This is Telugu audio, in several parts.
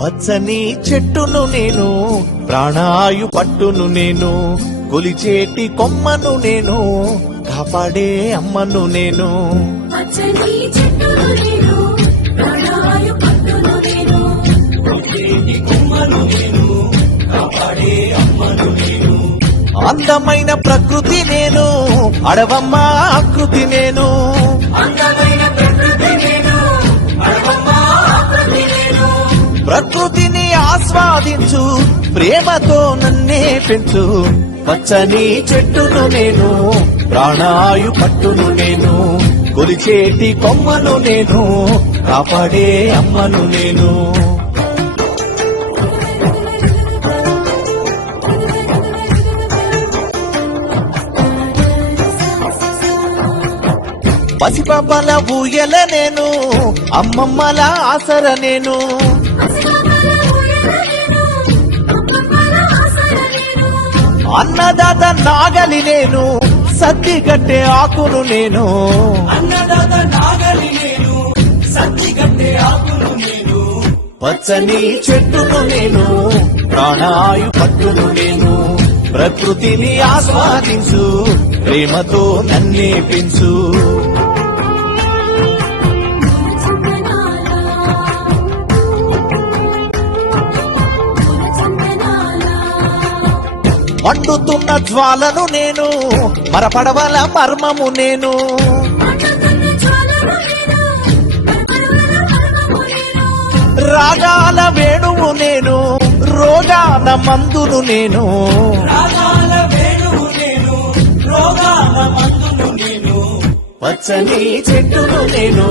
పచ్చని చెట్టును నేను, ప్రాణాయు పట్టును నేను, కొలిచేటి కొమ్మను నేను, కాపాడే అమ్మను నేను. పచ్చని చెట్టును నేను, ప్రాణాయు పట్టును నేను, కొలిచేటి కొమ్మను నేను, కాపాడే అమ్మను నేను. అందమైన ప్రకృతి నేను, అడవమ్మ ఆకృతి నేను. అందమైన ప్రకృతి నేను, అడవమ్మ ఆకృతి నేను. ప్రకృతిని ఆస్వాదించు, ప్రేమతో నన్నే పెంచు. పచ్చని చెట్టును నేను, ప్రాణాయు పట్టును నేను, కొలిచేటి కొమ్మను నేను, కాపాడే అమ్మను నేను. పసిపాపల ఊయల నేను, అమ్మమ్మల ఆసర నేను. అన్నదాత నాగలి నేను, సత్తి గట్టే ఆకును నేను. అన్నదాత నాగలి నేను, సత్తి గట్టే ఆకును నేను. పచ్చని చెట్టును నేను, ప్రాణాయు పట్టును నేను, ప్రకృతిని ఆస్వాదించు, ప్రేమతో నన్నే పెంచు. మండుతున్న జ్వాలను నేను, మరపడవల మర్మము నేను. రాగాల వేణువు నేను, రోగాల మందును నేను. రాగాల వేణువు నేను, రోగాల మందును నేను. పచ్చని చెట్టును నేను,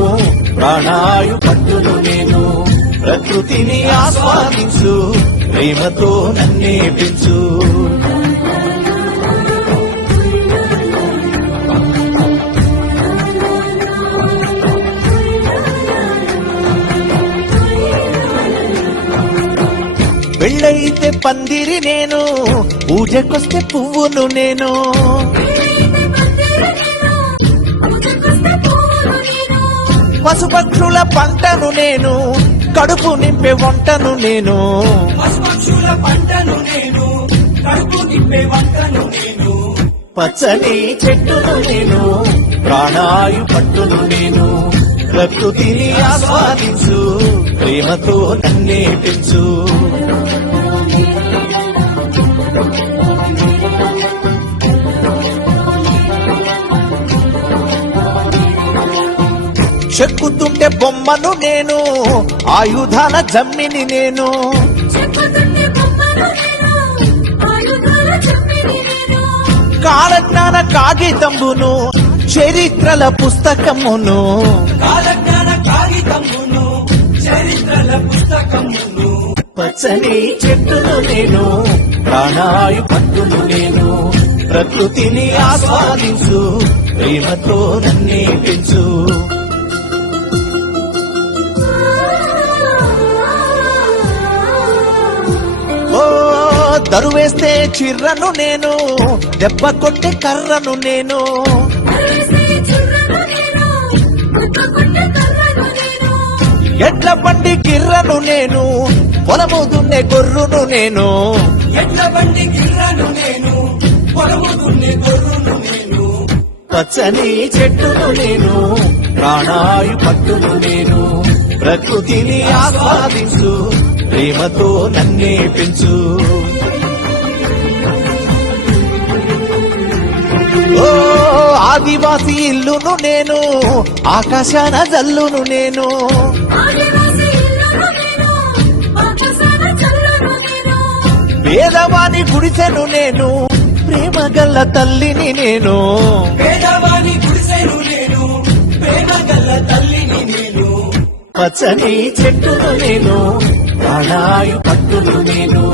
ప్రాణాయు పట్టును నేను, ప్రకృతిని ఆస్వాదించు, ప్రేమతో నన్నే పెంచు. పెళ్ళైతే పందిరి నేను, పూజకొస్తే పువ్వును నేను. పశుపక్షుల పంటను నేను, కడుపు నింపే వంటను నేను. పశుపక్షుల పంటను నేను, కడుపు నింపే వంటను నేను. పచ్చని చెట్టును నేను, ప్రాణాయు పట్టును నేను, ప్రకృతిని ఆస్వాదించు, ప్రేమతో నన్నే పెంచు. చెక్కుతుంటే బొమ్మను నేను, ఆయుధాల జమ్మిని నేను. కాలజ్ఞాన కాగితంబును, చరిత్రల పుస్తకమును. కాలజ్ఞాన కాగితమును, చరిత్రల పుస్తకమును. పచ్చని చెట్టును నేను, ప్రాణాయు పట్టును నేను, ప్రకృతిని ఆస్వాదించు, ప్రేమతో నన్నే పెంచు. ఓ దరువేస్తే చిర్రను నేను, దెబ్బ కొట్టే కర్రను నేను. ఎడ్ల బండి గిర్రను నేను, పొలము దున్నే గొర్రును నేను. ఎడ్ల బండి గిర్రను నేను, పొలము దున్నే గొర్రును నేను. పచ్చని చెట్టును నేను, ప్రాణాయు పట్టును నేను, ప్రకృతిని ఆస్వాదించు, ప్రేమతో నన్నే పెంచు. ఓ ఆదివాసి ఇల్లును నేను, ఆకాశాన జల్లును నేను. పేదవాని గుడిసెను నేను, ప్రేమ గల్ల తల్లిని నేను. పేదవాని గుడిసెను నేను, ప్రేమ గల్ల తల్లిని నేను. పచ్చని చెట్టును నేను, ప్రాణాయు పట్టును నేను,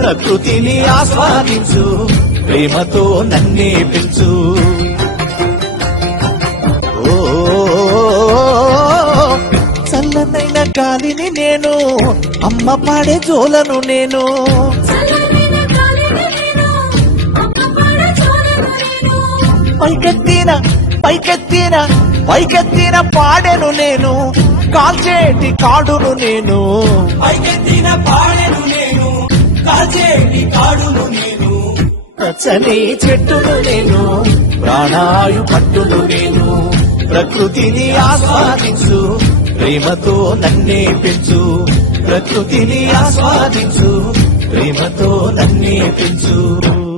ప్రకృతిని ఆస్వాదించు, ప్రేమతో నన్నే పెంచు. ఓ చల్లనైన గాలిని నేను, అమ్మ పాడే జోలను నేను. పైకెత్తిన పాడెను నేను, కాల్చేటి కాడును నేను. పైకెత్తిన పాడెను నేను, కాల్చేటి కాడును నేను. పచ్చని చెట్టును నేను, ప్రాణాయు పట్టును నేను. ప్రకృతిని ఆస్వాదించు, ప్రేమతో నన్నే పెంచు. ప్రకృతిని ఆస్వాదించు, ప్రేమతో నన్నే పెంచు.